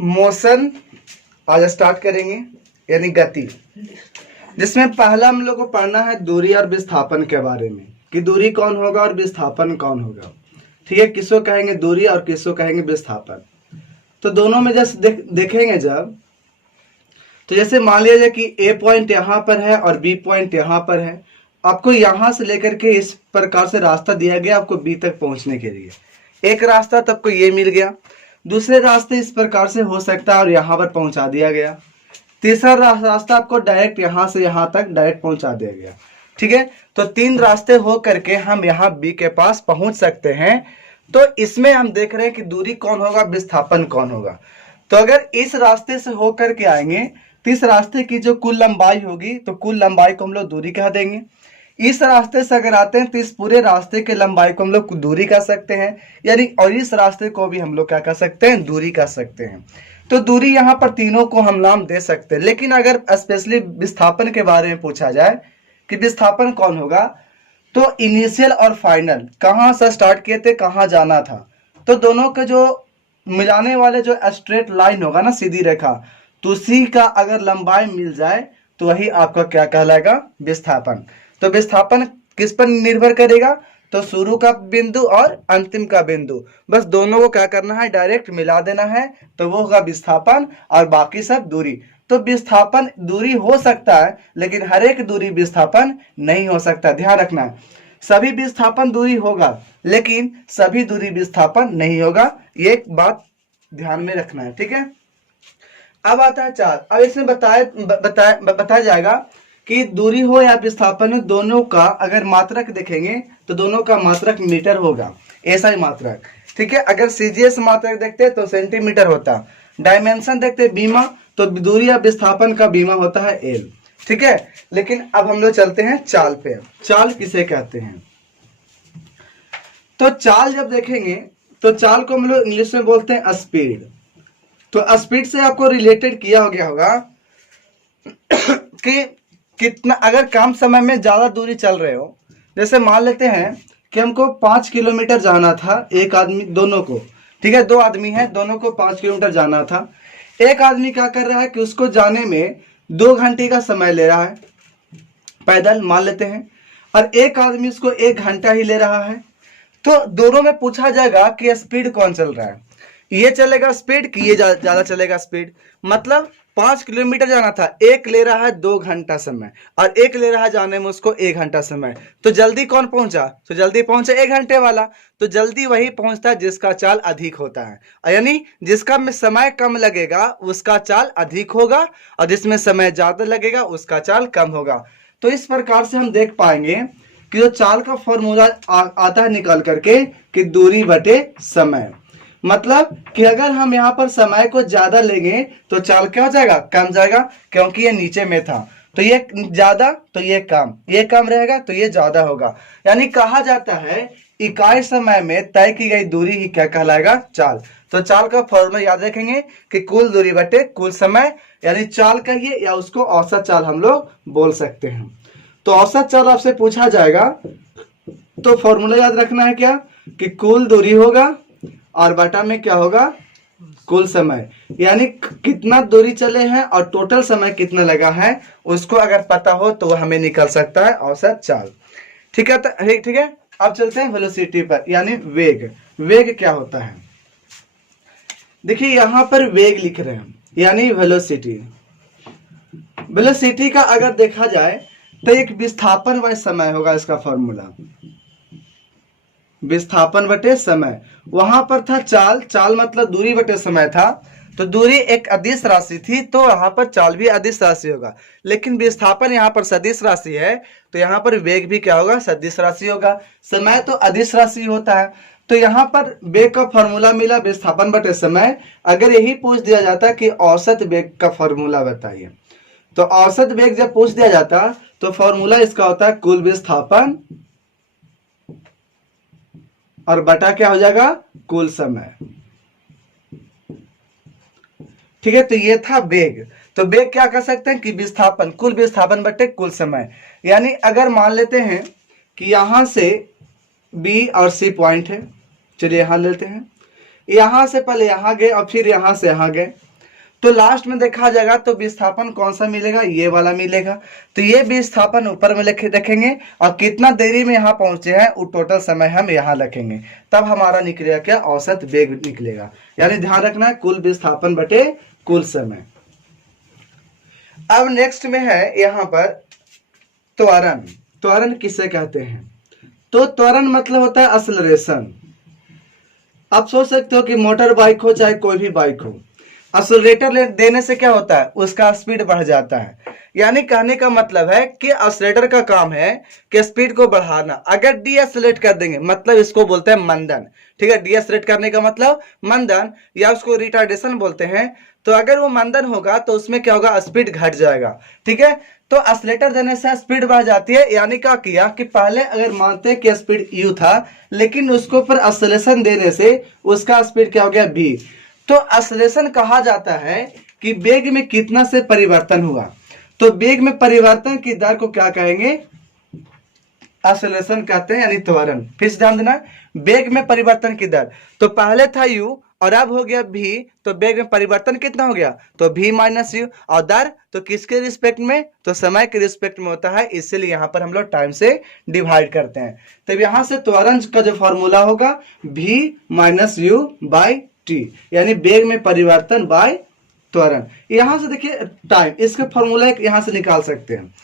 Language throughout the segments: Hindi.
मोशन आज स्टार्ट करेंगे, यानी गति, जिसमें पहला हम लोग को पढ़ना है दूरी और विस्थापन के बारे में कि दूरी कौन होगा और विस्थापन कौन होगा। ठीक है, किसको कहेंगे दूरी और किसको कहेंगे विस्थापन। तो दोनों में जैसे देखेंगे जब, तो जैसे मान लीजिए कि ए पॉइंट यहाँ पर है और बी पॉइंट यहाँ पर है। आपको यहाँ से लेकर के इस प्रकार से रास्ता दिया गया आपको बी तक पहुंचने के लिए। एक रास्ता तो आपको ये मिल गया, दूसरे रास्ते इस प्रकार से हो सकता है और यहाँ पर पहुंचा दिया गया। तीसरा रास्ता आपको डायरेक्ट यहाँ से यहाँ तक डायरेक्ट पहुंचा दिया गया। ठीक है, तो 3 रास्ते हो करके हम यहाँ बी के पास पहुंच सकते हैं। तो इसमें हम देख रहे हैं कि दूरी कौन होगा, विस्थापन कौन होगा। तो अगर इस रास्ते से हो करके आएंगे तो इस रास्ते की जो कुल लंबाई होगी तो कुल लंबाई को हम लोग दूरी कह देंगे। इस रास्ते से अगर आते हैं तो इस पूरे रास्ते के लंबाई को हम लोग दूरी कह सकते हैं, यानी और इस रास्ते को भी हम लोग क्या कह सकते हैं, दूरी कह सकते हैं। तो दूरी यहाँ पर तीनों को हम नाम दे सकते हैं। लेकिन अगर स्पेशली विस्थापन के बारे में पूछा जाए कि विस्थापन कौन होगा, तो इनिशियल और फाइनल कहाँ से स्टार्ट किए थे, कहाँ जाना था, तो दोनों के जो मिलाने वाले जो स्ट्रेट लाइन होगा ना, सीधी रेखा, तो उसी का अगर लंबाई मिल जाए तो वही आपका क्या कहलाएगा, विस्थापन। तो विस्थापन किस पर निर्भर करेगा, तो शुरू का बिंदु और अंतिम का बिंदु, बस दोनों को क्या करना है, डायरेक्ट मिला देना है, तो वो होगा विस्थापन और बाकी सब दूरी। तो विस्थापन दूरी हो सकता है लेकिन हर एक दूरी विस्थापन नहीं हो सकता। ध्यान रखना है, सभी विस्थापन दूरी होगा लेकिन सभी दूरी विस्थापन नहीं होगा, ये एक बात ध्यान में रखना है। ठीक है, अब आता है चार्ज। अब इसमें बताया जाएगा कि दूरी हो या विस्थापन हो, दोनों का अगर मात्रक देखेंगे तो दोनों का मात्रक मीटर होगा, ऐसा ही मात्रक। ठीक है, अगर सीजीएस मात्रक देखते हैं तो सेंटीमीटर होता, डायमेंशन देखते हैं बीमा, तो दूरी या विस्थापन का बीमा होता है एल। ठीक है, लेकिन अब हम लोग चलते हैं चाल पे। चाल किसे कहते हैं, तो चाल जब देखेंगे तो चाल को हम लोग इंग्लिश में बोलते हैं स्पीड। तो स्पीड से आपको रिलेटेड किया हो गया होगा कि कितना, अगर कम समय में ज्यादा दूरी चल रहे हो, जैसे मान लेते हैं कि हमको 5 किलोमीटर जाना था, एक आदमी दोनों को, ठीक है 2 आदमी हैं, दोनों को 5 किलोमीटर जाना था। एक आदमी क्या कर रहा है कि उसको जाने में 2 घंटे का समय ले रहा है पैदल मान लेते हैं, और एक आदमी उसको 1 घंटा ही ले रहा है। तो दोनों में पूछा जाएगा कि स्पीड कौन चल रहा है, ये चलेगा स्पीड कि ये ज्यादा चलेगा स्पीड। मतलब 5 किलोमीटर जाना था, एक ले रहा है 2 घंटा समय और एक ले रहा है जाने में उसको 1 घंटा समय। तो जल्दी कौन पहुंचा, तो जल्दी पहुंचा 1 घंटे वाला। तो जल्दी वही पहुंचता है जिसका चाल अधिक होता है, यानी जिसका में समय कम लगेगा उसका चाल अधिक होगा और जिसमें समय ज्यादा लगेगा उसका चाल कम होगा। तो इस प्रकार से हम देख पाएंगे कि जो चाल का फॉर्मूला आता है निकाल करके कि दूरी बटे समय। मतलब कि अगर हम यहाँ पर समय को ज्यादा लेंगे तो चाल क्या हो जाएगा, कम जाएगा, क्योंकि ये नीचे में था। तो ये ज्यादा तो ये कम रहेगा तो ये ज्यादा होगा। यानी कहा जाता है इकाई समय में तय की गई दूरी ही क्या कहलाएगा, चाल। तो चाल का फॉर्मूला याद रखेंगे कि कुल दूरी बटे कुल समय, यानी चाल कहिए या उसको औसत चाल हम लोग बोल सकते हैं। तो औसत चाल आपसे पूछा जाएगा तो फॉर्मूला याद रखना है क्या, कि कुल दूरी होगा और बटा में क्या होगा, कुल समय, यानी कितना दूरी चले हैं और टोटल समय कितना लगा है, उसको अगर पता हो तो हमें निकल सकता है औसत चाल। ठीक है, ठीक है। अब चलते हैं वेलोसिटी पर, यानी वेग। वेग क्या होता है, देखिए यहां पर वेग लिख रहे हैं, यानी वेलोसिटी। वेलोसिटी का अगर देखा जाए तो एक विस्थापन व समय होगा, इसका फॉर्मूला विस्थापन बटे समय। वहां पर था चाल मतलब दूरी बटे समय था, तो दूरी एक अदिश राशि थी तो यहाँ पर चाल भी अदिश राशि होगा। लेकिन विस्थापन यहाँ पर सदिश राशि है तो यहाँ पर वेग भी क्या होगा, सदिश राशि होगा। समय तो अदिश राशि होता है, तो यहाँ पर वेग का फॉर्मूला मिला विस्थापन बटे समय। अगर यही पूछ दिया जाता कि औसत वेग का फॉर्मूला बताइए, तो औसत वेग जब पूछ दिया जाता तो फॉर्मूला इसका होता है कुल विस्थापन और बटा क्या हो जाएगा, कुल समय। ठीक है, तो ये था वेग। तो वेग क्या कर सकते हैं कि विस्थापन, कुल विस्थापन बटे कुल समय। यानी अगर मान लेते हैं कि यहां से बी और सी पॉइंट है, चलिए यहां लेते हैं, यहां से पहले यहां गए और फिर यहां से यहां गए, तो लास्ट में देखा जाएगा तो विस्थापन कौन सा मिलेगा, ये वाला मिलेगा। तो ये विस्थापन ऊपर में रखेंगे और कितना देरी में यहाँ पहुंचे हैं वो टोटल समय हम यहाँ रखेंगे, तब हमारा निकलेगा क्या, औसत वेग निकलेगा। यानी ध्यान रखना है कुल विस्थापन बटे कुल समय। अब नेक्स्ट में है यहाँ पर त्वरण। त्वरण किसे कहते हैं, तो त्वरण मतलब होता है एक्सेलरेशन। आप सोच सकते हो कि मोटर बाइक हो चाहे कोई भी बाइक हो, एक्सेलरेटर देने से क्या होता है, उसका स्पीड बढ़ जाता है। यानी कहने का मतलब है कि एक्सेलरेटर का काम है कि स्पीड को बढ़ाना। अगर डी एक्सेलरेट कर देंगे मतलब इसको बोलते हैं मंदन, ठीक है। डी एक्सेलरेट करने का मतलब मंदन या उसको रिटार्डेशन बोलते हैं। तो अगर वो मंदन होगा तो उसमें क्या होगा, स्पीड घट जाएगा, ठीक है। तो एक्सेलरेटर देने से स्पीड बढ़ जाती है। यानी क्या किया कि पहले अगर मानते हैं कि स्पीड यू था, लेकिन उसको पर एक्सेलरेशन देने से उसका स्पीड क्या हो गया, बी। तो एक्सेलरेशन कहा जाता है कि वेग में कितना से परिवर्तन हुआ। तो वेग में परिवर्तन की दर को क्या कहेंगे, एक्सेलरेशन कहते हैं, यानी त्वरण। फिर से ध्यान देना, वेग में परिवर्तन की दर, तो पहले था u और अब हो गया v, तो वेग में परिवर्तन कितना हो गया, तो v माइनस यू। और दर तो किसके रिस्पेक्ट में, तो समय के रिस्पेक्ट में होता है, इसलिए यहां पर हम लोग टाइम से डिवाइड करते हैं। तब यहां से त्वरण का जो फॉर्मूला होगा v minus you by T, यानी वेग में परिवर्तन बाय त्वरण। यहां से देखिए टाइम, इसका फॉर्मूला यहां से निकाल सकते हैं।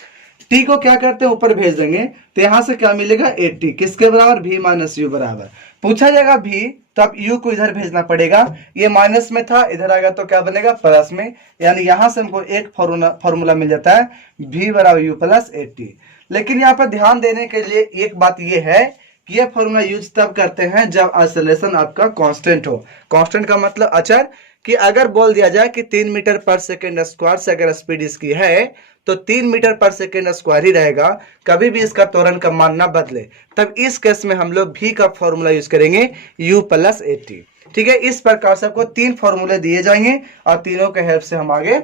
टी को क्या करते हैं, ऊपर भेज देंगे, तो यहां से क्या मिलेगा, 80 किसके बराबर, v माइनस यू बराबर। पूछा जाएगा v, तो अब u को इधर भेजना पड़ेगा, ये माइनस में था, इधर आएगा तो क्या बनेगा, प्लस में। यानी यहां से हमको एक फॉर्मूला मिल जाता है, v बराबर u प्लस 80। लेकिन यहाँ पर ध्यान देने के लिए एक बात ये है कि यह फॉर्मूला यूज तब करते हैं जब एक्सेलरेशन आपका कांस्टेंट हो। कांस्टेंट का मतलब अचर, कि अगर बोल दिया जाए कि 3 मीटर पर सेकेंड स्क्वायर से अगर स्पीड इसकी है तो 3 मीटर पर सेकेंड स्क्वायर ही रहेगा, कभी भी इसका त्वरण का मान ना बदले, तब इस केस में हम लोग v का फॉर्मूला यूज करेंगे u प्लस 80, ठीक है। इस प्रकार से आपको 3 फॉर्मूले दिए जाएंगे और तीनों के हेल्प से हम आगे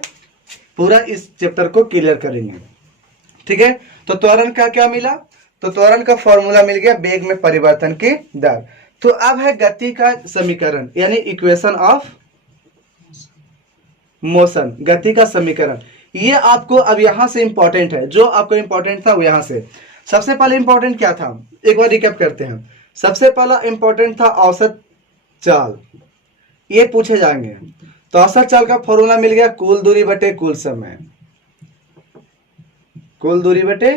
पूरा इस चैप्टर को क्लियर करेंगे, ठीक है। तो त्वरण का क्या मिला, तो त्वरण का फॉर्मूला मिल गया वेग में परिवर्तन की दर। तो अब है गति का समीकरण, यानी इक्वेशन ऑफ मोशन, गति का समीकरण। ये आपको अब यहां से इंपॉर्टेंट है, जो आपको इंपॉर्टेंट था वो यहां से। सबसे पहले इंपॉर्टेंट क्या था, एक बार रिकैप करते हैं। सबसे पहला इंपॉर्टेंट था औसत चाल, ये पूछे जाएंगे। तो औसत चाल का फॉर्मूला मिल गया कुल दूरी बटे कुल समय, कुल दूरी बटे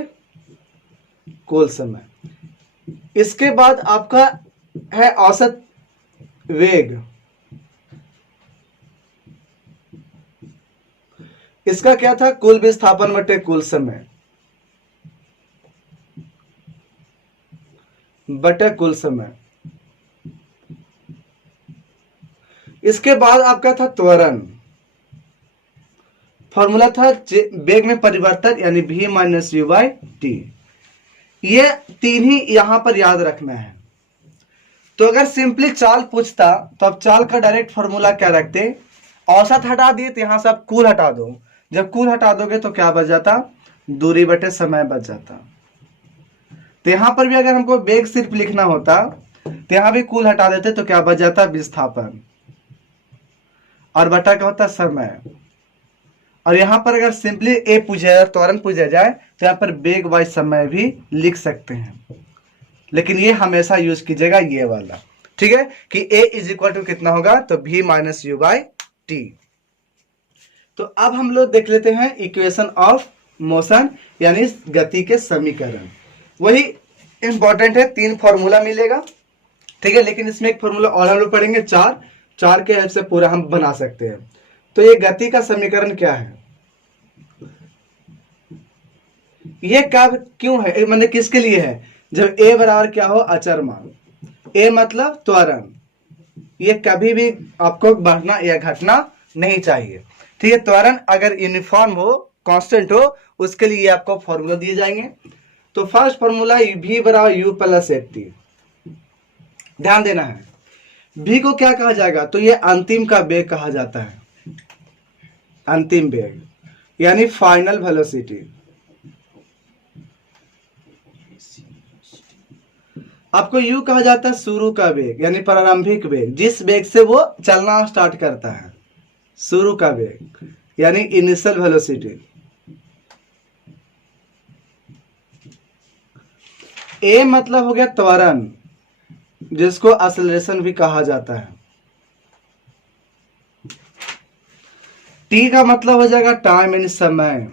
कुल समय। इसके बाद आपका है औसत वेग, इसका क्या था, कुल विस्थापन बटे कुल समय बटे कुल समय। इसके बाद आपका था त्वरण, फॉर्मूला था वेग में परिवर्तन यानी v minus you by T. ये तीन ही यहां पर याद रखना है। तो अगर सिंपली चाल पूछता तो अब चाल का डायरेक्ट फॉर्मूला क्या रखते, औसत हटा दिए तो यहां से आप कुल हटा दो, जब कुल हटा दोगे तो क्या बच जाता, दूरी बटे समय बच जाता। तो यहां पर भी अगर हमको वेग सिर्फ लिखना होता तो यहां भी कुल हटा देते तो क्या बच जाता, विस्थापन, और बटा क्या होता, समय। और यहां पर अगर सिंपली ए पूछा जाए, त्वरण पूछा जाए, तो यहां पर वेग बाय समय भी लिख सकते हैं, लेकिन ये हमेशा यूज कीजिएगा ये वाला, ठीक है, कि ए इज इक्वल टू कितना होगा, तो v minus you by T. तो अब हम लोग देख लेते हैं इक्वेशन ऑफ मोशन, यानी गति के समीकरण। वही इंपॉर्टेंट है, 3 फॉर्मूला मिलेगा, ठीक है। लेकिन इसमें एक फॉर्मूला और हम लोग पढ़ेंगे, चार के हेल्प से पूरा हम बना सकते हैं। तो ये गति का समीकरण क्या है, ये कब क्यों है, मतलब किसके लिए है, जब a बराबर क्या हो, अचर मान, a मतलब त्वरण, ये कभी भी आपको बढ़ना या घटना नहीं चाहिए, ठीक है। त्वरण अगर यूनिफॉर्म हो, कांस्टेंट हो, उसके लिए आपको फॉर्मूला दिए जाएंगे। तो फर्स्ट फॉर्मूला v बराबर u प्लस 80, ध्यान देना है। v को क्या कहा जाएगा, तो ये अंतिम का वेग कहा जाता है, अंतिम वेग यानी फाइनल वेलोसिटी। आपको यू कहा जाता है शुरू का वेग, यानी प्रारंभिक वेग, जिस वेग से वो चलना स्टार्ट करता है, शुरू का वेग यानी इनिशियल वेलोसिटी। ए मतलब हो गया त्वरण, जिसको एक्सेलरेशन भी कहा जाता है। टी का मतलब हो जाएगा टाइम यानी समय।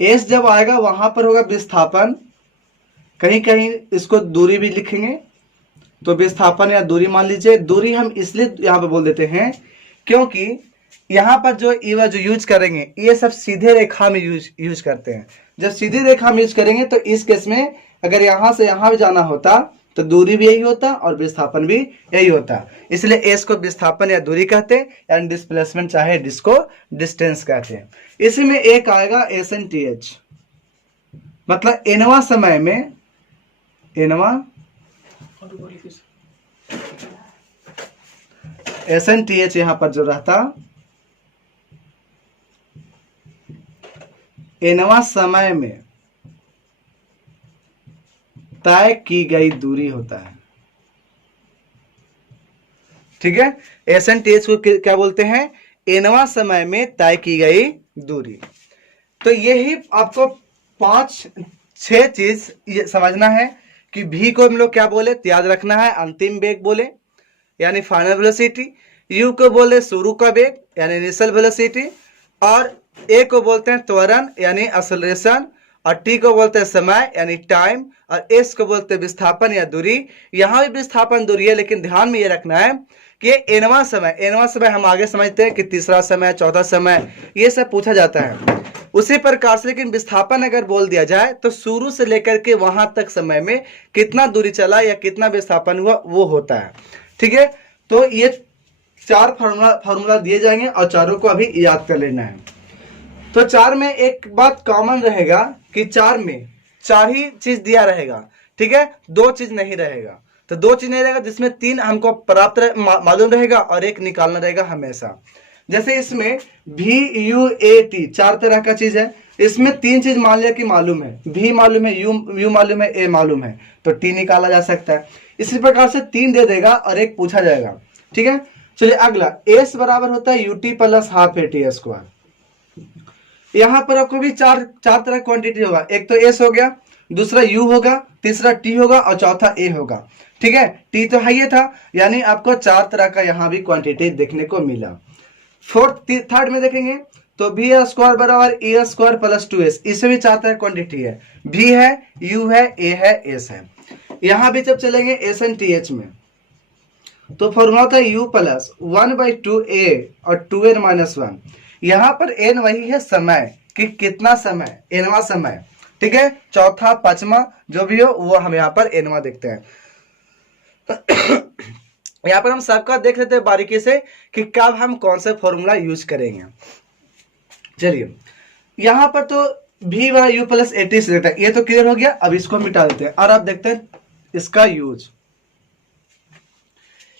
एस जब आएगा वहां पर होगा विस्थापन, कहीं कहीं इसको दूरी भी लिखेंगे, तो विस्थापन या दूरी मान लीजिए। दूरी हम इसलिए यहां पे बोल देते हैं क्योंकि यहां पर जो जो यूज करेंगे ये सब सीधे रेखा में यूज करते हैं। जब सीधी रेखा में यूज करेंगे तो इस केस में अगर यहां से यहां भी जाना होता तो दूरी भी यही होता और विस्थापन भी यही होता। इसलिए एस को विस्थापन या दूरी कहते हैं, यानी डिस्प्लेसमेंट चाहे जिसको डिस्टेंस कहते हैं। इसी में एक आएगा एस एन टी एच, मतलब एनवा समय में, एनवा एस एन टी एच यहां पर जो रहता, एनवा समय में तय की गई दूरी होता है। ठीक है, एस एन टी एच को क्या बोलते हैं? एनवा समय में तय की गई दूरी। तो यही आपको 5-6 चीज ये समझना है कि भी को हम लोग क्या बोले, याद रखना है, अंतिम वेग बोले यानी फाइनल वेलोसिटी। यू को बोले शुरू का वेग यानी इनिशियल वेलोसिटी, और ए को बोलते हैं त्वरण यानी एक्सेलरेशन, और टी को बोलते हैं समय यानी टाइम, और एस को बोलते हैं विस्थापन या दूरी। यहां भी विस्थापन दूरी है, लेकिन ध्यान में ये रखना है कि एनवा समय हम आगे समझते हैं कि तीसरा समय, चौथा समय, ये सब पूछा जाता है उसी प्रकार से। लेकिन विस्थापन अगर बोल दिया जाए तो शुरू से लेकर के वहां तक समय में कितना दूरी चला या कितना विस्थापन हुआ वो होता है। ठीक है, तो ये 4 फार्मूला दिए जाएंगे और चारों को अभी याद कर लेना है। तो 4 में एक बात कॉमन रहेगा कि 4 में 4 ही चीज दिया रहेगा। ठीक है, 2 चीज नहीं रहेगा। तो 2 चीज नहीं रहेगा, जिसमें 3 हमको प्राप्त मालूम रहेगा और एक निकालना रहेगा हमेशा। जैसे इसमें भी यू ए टी 4 तरह का चीज है, इसमें 3 चीज मान लिया कि मालूम है, भी मालूम है, यू मालूम है, ए मालूम है, तो टी निकाला जा सकता है। इसी प्रकार से 3 दे देगा और एक पूछा जाएगा। ठीक है, चलिए अगला, एस बराबर होता है UT plus half A T square. यहां पर आपको भी चार तरह क्वांटिटी होगा, एक तो एस हो गया, दूसरा यू होगा, तीसरा टी होगा और चौथा ए होगा। ठीक है, टी तो है ये था, यानी आपको 4 तरह का यहां भी क्वांटिटी देखने को मिला। थर्ड में देखेंगे तो बी स्क्वायर बराबर ए स्क्वायर प्लस 2s, इससे भी 4 तरह क्वांटिटी है, भी है, यू है, ए है, एस है। यहां भी जब चलेंगे एस एन टी एच में तो फॉर्मूला होता है u प्लस 1/2a और 2n माइनस 1। यहां पर n वही है समय कि कितना समय, एनवा समय। ठीक है, चौथा पांचवा जो भी हो वो हम यहाँ पर एनवा देखते हैं। यहाँ पर हम सबका देख लेते हैं बारीकी से कि कब हम कौन से फॉर्मूला यूज करेंगे। चलिए, यहाँ पर तो v by you plus eighty से देता है, ये तो क्लियर हो गया। अब इसको मिटा देते हैं और अब देखते हैं इसका यूज।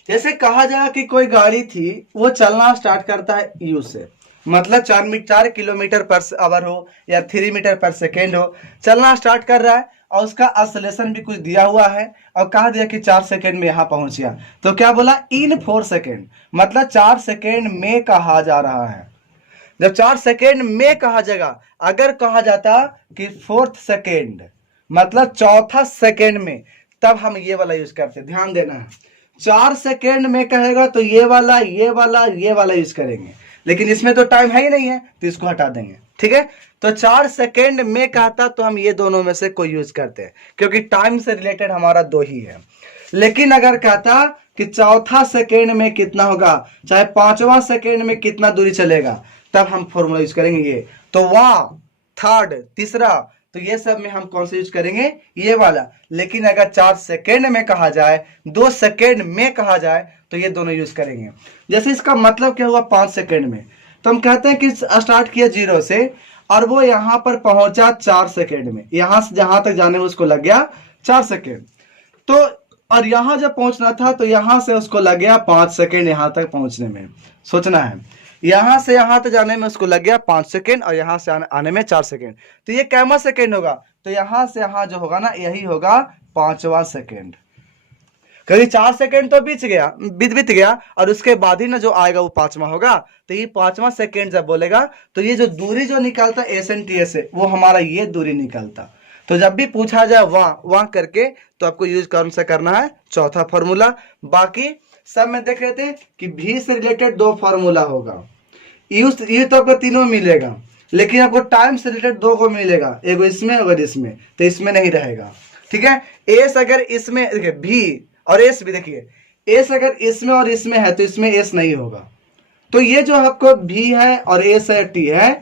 जैसे कहा जाए कि कोई गाड़ी थी, वो चलना स्टार्ट करता है यू से, मतलब 4 किलोमीटर पर आवर हो या 3 मीटर पर सेकेंड हो, चलना स्टार्ट कर रहा है और उसका एक्सेलरेशन भी कुछ दिया हुआ है और कहा दिया कि 4 सेकेंड में यहां पहुंच गया। तो क्या बोला, इन 4 सेकेंड, मतलब 4 सेकेंड में कहा जा रहा है। जब 4 सेकेंड में कहा जाएगा, अगर कहा जाता कि 4th सेकेंड मतलब चौथा सेकेंड में, तब हम ये वाला यूज करते। ध्यान देना है, 4 सेकेंड में कहेगा तो ये वाला यूज करेंगे, लेकिन इसमें तो टाइम है ही नहीं है तो इसको हटा देंगे। ठीक है, तो 4 सेकेंड में कहता तो हम ये दोनों में से कोई यूज करते हैं, क्योंकि टाइम से रिलेटेड हमारा 2 ही है। लेकिन अगर कहता कि चौथा सेकेंड में कितना होगा, चाहे 5वां सेकेंड में कितना दूरी चलेगा, तब हम फॉर्मूला यूज करेंगे ये। तो वहां थर्ड, तीसरा, तो ये सब में हम कौन सा यूज करेंगे, ये वाला। लेकिन अगर 4 सेकेंड में कहा जाए, 2 सेकेंड में कहा जाए, तो ये दोनों यूज करेंगे। जैसे इसका मतलब क्या हुआ, 5 सेकेंड में, तो हम कहते हैं कि स्टार्ट किया 0 से और वो यहां पर पहुंचा 4 सेकेंड में, यहां से जहां तक जाने में उसको लग गया 4 सेकेंड। तो और यहां जब पहुंचना था तो यहां से उसको लग गया 5 सेकेंड यहां तक पहुंचने में। सोचना है, यहां से यहां तक जाने में उसको लग गया 5 सेकेंड और यहां से आने में 4 सेकेंड। तो ये कैमा सेकेंड होगा, तो यहां से यहां जो होगा ना, यही होगा 5वां सेकेंड। क्योंकि 4 सेकंड तो बीत गया और उसके बाद ही ना जो आएगा वो 5वां होगा। तो ये 5वां सेकंड जब बोलेगा तो ये जो दूरी जो निकालता एस एन टी एस से वो हमारा ये दूरी निकालता। तो जब भी पूछा जाए वहां करके तो आपको यूज कौन सा करना है, चौथा फॉर्मूला। बाकी सब में देख रहे थे कि भी से रिलेटेड 2 फॉर्मूला होगा, ये तो आपको तीनों मिलेगा, लेकिन आपको टाइम से रिलेटेड 2 को मिलेगा, एक इसमें और इसमें, तो इसमें नहीं रहेगा। ठीक है, एस अगर इसमें देखिए भी और एस भी, देखिए एस अगर इसमें और इसमें है तो इसमें एस नहीं होगा। तो ये जो आपको भी है और एस है टी है,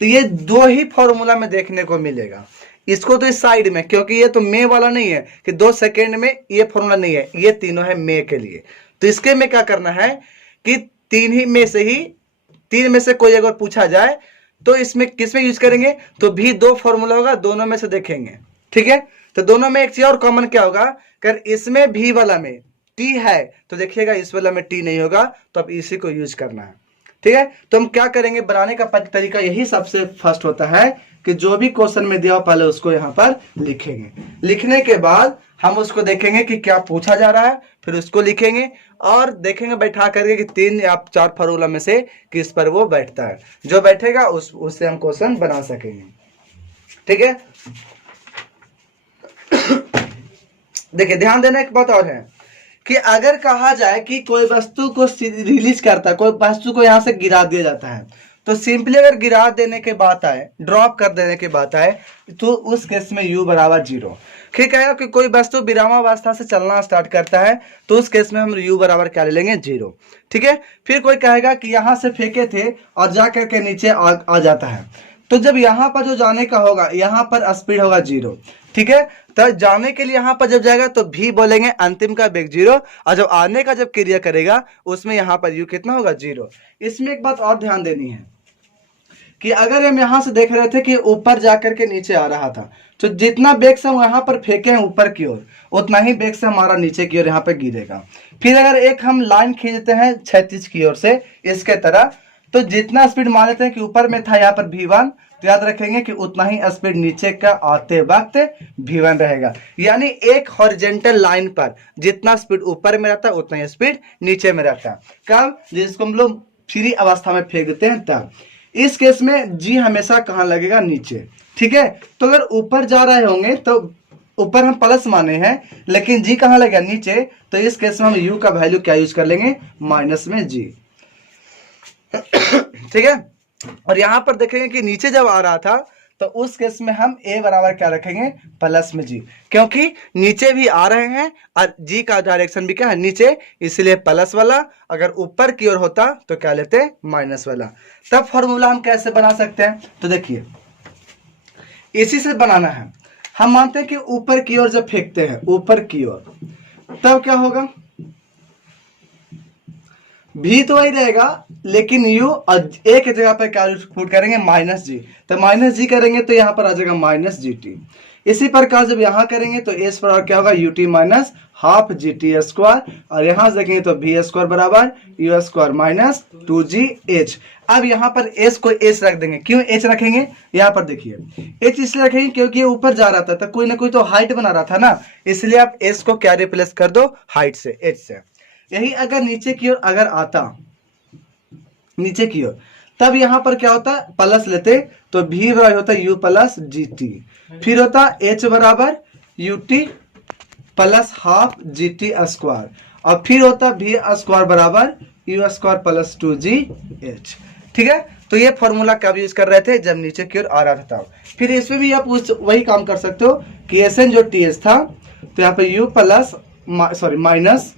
तो ये 2 ही फॉर्मूला में देखने को मिलेगा। इसको तो इस साइड में, क्योंकि ये तो मे वाला नहीं है कि 2 सेकेंड में, ये फॉर्मूला नहीं है, ये तीनों है मे के लिए। तो इसके में क्या करना है कि 3 में से कोई अगर पूछा जाए तो इसमें किसमें यूज करेंगे, तो भी 2 फॉर्मूला होगा, दोनों में से देखेंगे। ठीक है, तो दोनों में एक चीज और कॉमन क्या होगा, अगर इसमें भी वाला में टी है तो देखिएगा इस वाला में टी नहीं होगा, तो अब इसी को यूज करना है। ठीक है, तो हम क्या करेंगे, बनाने का तरीका यही सबसे फर्स्ट होता है कि जो भी क्वेश्चन में दिया हो पहले उसको यहाँ पर लिखेंगे, लिखने के बाद हम उसको देखेंगे कि क्या पूछा जा रहा है, फिर उसको लिखेंगे और देखेंगे बैठा करके कि 3 या 4 फॉर्मूला में से किस पर वो बैठता है, जो बैठेगा उससे हम क्वेश्चन बना सकेंगे। ठीक है, देखिए ध्यान देना एक बात और है कि अगर कहा जाए कि कोई वस्तु को रिलीज करता है, कोई वस्तु को यहां से गिरा दिया जाता है, तो सिंपली अगर गिरा देने के बात आए, ड्रॉप कर देने के बात आए, तो उस केस में u बराबर 0। ठीक है, कि कोई वस्तु विरामावस्था से चलना स्टार्ट करता है तो उस केस में हम u बराबर क्या ले लेंगे, 0। ठीक है, फिर कोई कहेगा कि यहां से फेंके थे और जा करके नीचे आ जाता है, तो जब यहाँ पर जो जाने का होगा यहाँ पर स्पीड होगा 0। ठीक है, तो जाने के लिए यहाँ पर जब जाएगा तो भी बोलेंगे अंतिम का वेग 0, और जब आने का जब क्रिया करेगा उसमें यहाँ पर u कितना होगा, 0। इसमें एक बात और ध्यान देनी है कि अगर हम यहाँ से देख रहे थे कि ऊपर जाकर के नीचे आ रहा था, तो जितना बेग से हम यहाँ पर फेंके हैं ऊपर की ओर, उतना ही बेग से हमारा नीचे की ओर यहाँ पे गिरेगा। फिर अगर एक हम लाइन खींचते हैं क्षैतिज की ओर से इसके तरह, तो जितना स्पीड मान लेते हैं कि ऊपर में था यहाँ पर v1, तो याद रखेंगे कि उतना ही स्पीड नीचे का आते वक्त v1 रहेगा। यानी एक हॉरिजेंटल लाइन पर जितना स्पीड ऊपर में रहता है उतना ही स्पीड नीचे में रहता है। कब, जिसको हम लोग फ्री अवस्था में फेंक देते हैं तब। इस केस में जी हमेशा कहाँ लगेगा, नीचे। ठीक है, तो अगर ऊपर जा रहे होंगे तो ऊपर हम प्लस माने हैं, लेकिन जी कहाँ लगेगा, नीचे। तो इस केस में हम u का वैल्यू क्या यूज कर लेंगे, माइनस में g। ठीक है, और यहां पर देखेंगे कि नीचे जब आ रहा था तो उस केस में हम a बराबर क्या रखेंगे, प्लस में g, क्योंकि नीचे भी आ रहे हैं और g का डायरेक्शन भी क्या है, नीचे, इसलिए प्लस वाला। अगर ऊपर की ओर होता तो क्या लेते, माइनस वाला। तब फॉर्मूला हम कैसे बना सकते हैं, तो देखिए इसी से बनाना है। हम मानते हैं कि ऊपर की ओर जब फेंकते हैं, ऊपर की ओर, तब क्या होगा, भी तो वही रहेगा, लेकिन u और एक जगह पर क्या पुट करेंगे, माइनस जी। तो माइनस जी करेंगे तो यहाँ पर आ जाएगा माइनस जी टी। इसी प्रकार जब यहाँ करेंगे तो एस बराबर क्या होगा, U T minus half G T square, और यहाँ से देखेंगे तो वी स्क्वायर बराबर यू स्क्वायर माइनस 2gh। अब यहाँ पर s को s रख देंगे। क्यों h रखेंगे, यहाँ पर देखिए h इसलिए रखेंगे क्योंकि ये ऊपर जा रहा था तो कोई ना कोई तो हाइट बना रहा था ना, इसलिए आप s को क्या रिप्लेस कर दो, हाइट से, h से। यही अगर नीचे की ओर अगर आता, नीचे की ओर, तब यहां पर क्या होता, प्लस लेते तो v बराबर होता u प्लस जी टी, फिर होता h बराबर U T plus half G T square, और फिर होता v स्क्वायर बराबर u स्क्वायर प्लस 2gh। ठीक है, तो ये फॉर्मूला कब यूज कर रहे थे, जब नीचे की ओर आ रहा था। फिर इसमें भी आप वही काम कर सकते हो कि एस जो टी एस था, तो यहाँ पे u plus minus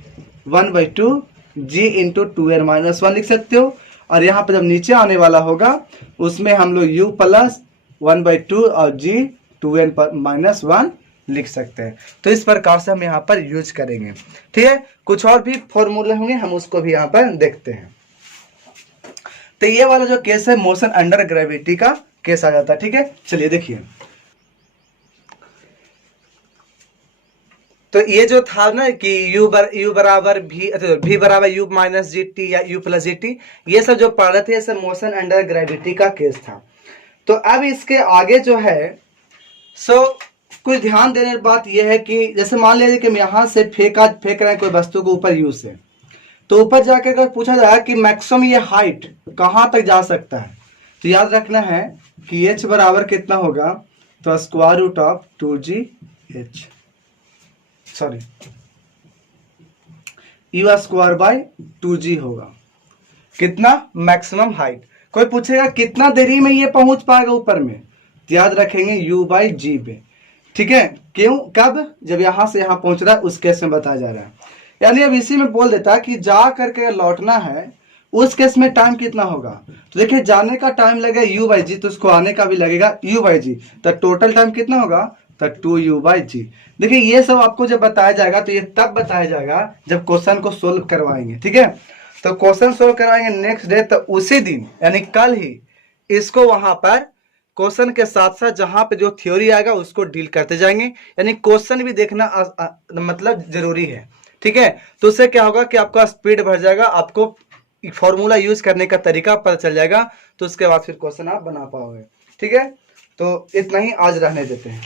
1/2 g into 2n minus 1 लिख सकते हो, और यहाँ पे जब नीचे आने वाला होगा उसमें हम लोग u प्लस 1/2 और g 2n पर माइनस 1 लिख सकते हैं। तो इस प्रकार से हम यहाँ पर यूज करेंगे। ठीक है, कुछ और भी फॉर्मूले होंगे, हम उसको भी यहाँ पर देखते हैं। तो ये वाला जो केस है मोशन अंडर ग्रेविटी का केस आ जाता है। ठीक है, चलिए देखिए, तो ये जो था ना कि u बराबर v बराबर u माइनस जी टी या u प्लस जी टी, ये सब जो पढ़ रहे थे ये सब मोशन अंडर ग्रेविटी का केस था। तो अब इसके आगे जो है सो कुछ ध्यान देने की बात यह है कि जैसे मान लीजिए कि हम यहाँ से फेंक रहे हैं कोई वस्तु को ऊपर यू से, तो ऊपर जाके अगर पूछा जाए कि मैक्सिमम ये हाइट कहाँ तक जा सकता है, तो याद रखना है कि h बराबर कितना होगा, तो square root of 2gh, sorry u square by 2g होगा। कितना? Maximum height. कोई पूछेगा कितना देरी में ये पहुंच पाएगा ऊपर में, तो याद रखेंगे u बाई जी पे। ठीक है, क्यों, कब? जब यहां से यहां पहुंच रहा है उस केस में बताया जा रहा है। यानी अब इसी में बोल देता कि जा करके लौटना है उस केस में टाइम कितना होगा, तो देखिए जाने का टाइम लगेगा u बाई जी, तो उसको आने का भी लगेगा u बाई जी, तो टोटल टाइम कितना होगा, तो 2u बाई जी। देखिए ये सब आपको जब बताया जाएगा तो ये तब बताया जाएगा जब क्वेश्चन को सोल्व करवाएंगे। ठीक है, तो क्वेश्चन सोल्व करवाएंगे नेक्स्ट डे, तो उसी दिन यानी कल ही इसको वहां पर क्वेश्चन के साथ साथ जहां पे जो थ्योरी आएगा उसको डील करते जाएंगे। यानी क्वेश्चन भी देखना मतलब जरूरी है। ठीक है, तो उससे क्या होगा कि आपका स्पीड बढ़ जाएगा, आपको फॉर्मूला यूज करने का तरीका पता चल जाएगा, तो उसके बाद फिर क्वेश्चन आप बना पाओगे। ठीक है, तो इतना ही आज रहने देते हैं।